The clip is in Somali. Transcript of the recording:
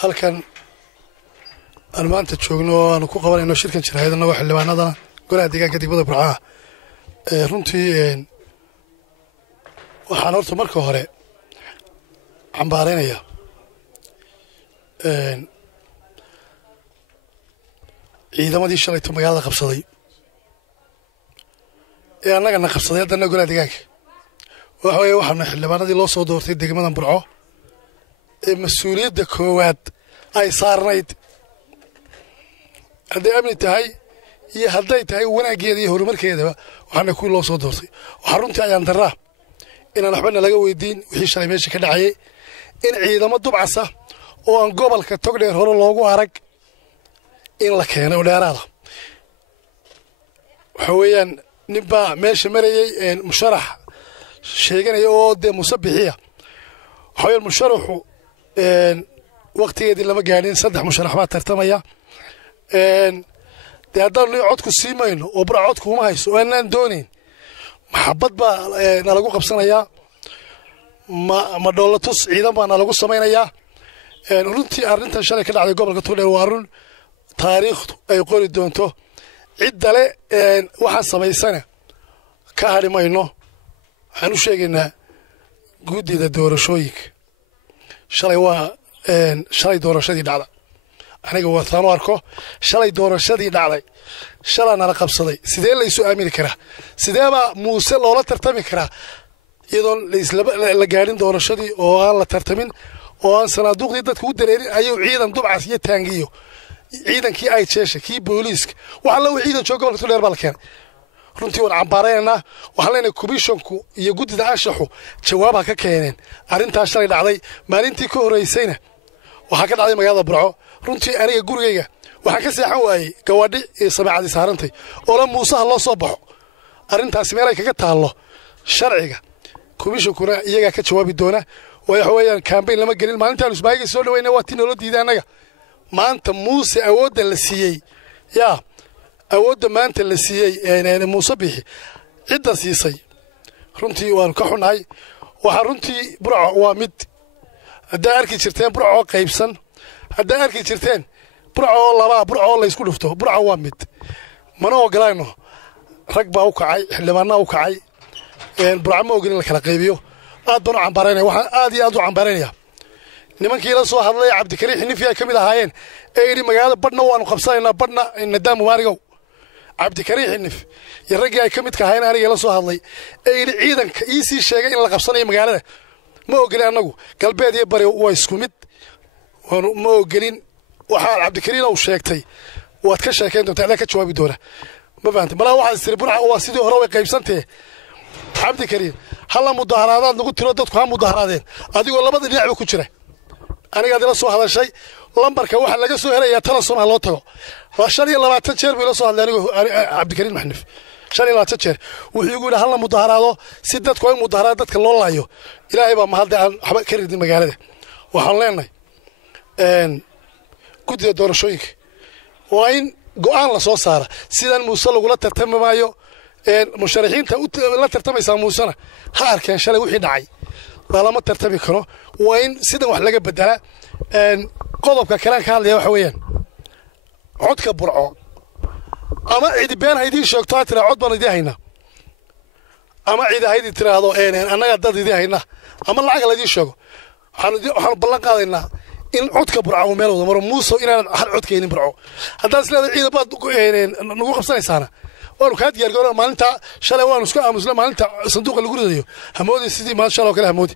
halkan aan maanta joogno oo aan ku qabanayno shirkan jiraayadna waxa xildhibaanada golaha deegaanka degmada Burco runtii waxaan horta marka hore cambaareynaya ciidamadii shalay magaalada qabsaday ee annagana qabsaday haddana golaha deegaanka waxa weeye waxaana xildhibaanadii loo soo doortay degmada Burco ee mas'uuliyadda koowaad ay saarnayd hadday amni tahay iyo hadday tahay wanaageeda iyo horumarkeedaba waxaana kuwii loo soo doortay waxaa runtii ayaan daraa inaan waxbana laga weydiin wixii shalay meesha ka dhacayay in ciidamo dubcasa oo aan gobolka Togdheer hore loogu arag in la keenay oo dheeraada waxa weeyaan ninba meesha marayay musharax sheeganaya oo de musabixiya waxa weeyaan musharaxu waqtigeedii lama gaarin saddex musharax baa tartamaya de haddaan codku siimayno oo Burco codku uma hayso oo aanan doonayn maxabad baa nalagu qabsanayaa ma dowlatus ciidan baa nalagu samaynayaa runtii arrintan shalay ka dhacday gobolka Togdheer waa run taariikhdu ay qori doonto ciddale waxaan samaysana ka harimayno waxaan u sheegaynaa guddida doorashooyinka shalay doorashadii dhacday aniga wataan arko shalay doorashadii dhacday shalana la qabsaday sidee la isu aamini karaa sidee ba Muuse loola tartami karaa iyadoo la gaarin doorashadii oo aan la tartamin oo aan sanaaduuqdii dadku u dareerin ayuu ciidan dubcas iyo taangiyo ciidankii ay jeeshay kii booliiska waxa la ciidan jooga gobolka Togdheer baa la keenay runtii waan cambaareynaa waxaan leenahay commissionku iyo guddida anshaxu jawaab ka keeneen arrintaas shalay dhacday maalintii ka horeysayna waxa ka dhacday magaalada Burco runtii aniga gurigayga waxaan ka seexan waayay gawadhi ee sameecadii saarantay oo la Muuse loo soo baxo arrintaas meel ay kaga taalo sharciga commissionkuna iyaga ka jawaabi doona waxa weeyaan campaign lama gelin maalintaan isbaahiga soo dhaweynay waa tii nolol diiday anaga maanta Muuse awoodda la siiyay awoodda maanta la siiyay Muuse bixi cidda siisay runtii waan ka xunahay waxa runtii Burco waa mid hadda arki jirteen Burco qaybsan hadda arki jirteen Burco la isku dhufto Burco waa mid mana ogolaayno rag baa u kacay xildhibaanna u kacay Burco ma ogolin la kala qaybiyo aad baan u cambaareynaa waxaan aad iyo aad u cambaareynaa nimankii la soo hadlay Cabdikariin Xinifi ay kamid ahaayeen ee yiri magaalada badhna waanu qabsanaynaa badhna nadaam waarigow Cabdikariin Xinifi iyo ragii ay kamid ka ahaayeen aniga la soo hadlay ee yiri ciidanka ii sheegay in la qabsanayo magaalada ma ogolin anagu galbeed iyo bari waa isku mid ma ogolin waxa Cabdikariin uu sheegtay waad ka sheekayn doontaa ka jawaabi doona ma fahanti malaa waxa sir Burco waa sidii hore way qaybsantay Cabdikariin hal mudaharaad lagu tiro dadku ha mudaharaadeen adigoo labada dhinac ku jira aniga adila soo hadashay lambarka waxa laga soo helayaa tala Soomaaliya loo tago waa 25 jeer bii la soo hadlay aniga Cabdikariin Maxnif 25 jeer wuxuu igu yiri hal mudaharaado si dadku ay mudaharaad dadka loo laayo ilaahay baa mahad aan waxba ka ridin magaalada waxaan leenahay guddida doorashooyinka waa in go'aan la soo saara sidan Muuse lagula tartamaayo musharaxiinta la tartamaysa Muusena ha arkeen shalay wixii dhacay lama tartami karo waa in sidan wax laga bedela qodobka kale ka hadlaya waxa weeyaan codka Burco ama cid been haydii sheegto tira cod baan idin hayna ama cid haydii tiraahdo anaga dad idin hayna ama lacag la idin sheego waxaan ballan qaadaynaa in codka Burco meel wada maro Muuse inaan hal cod keenin Burco haddii isla ciidan baad nagu qabsanaysaana waanu ka diyaar garoon maalinta shalay waanu isku aamusnaa maalinta sanduuqa lagu ridayo hamoodi sidii ma shalay kale hamoodi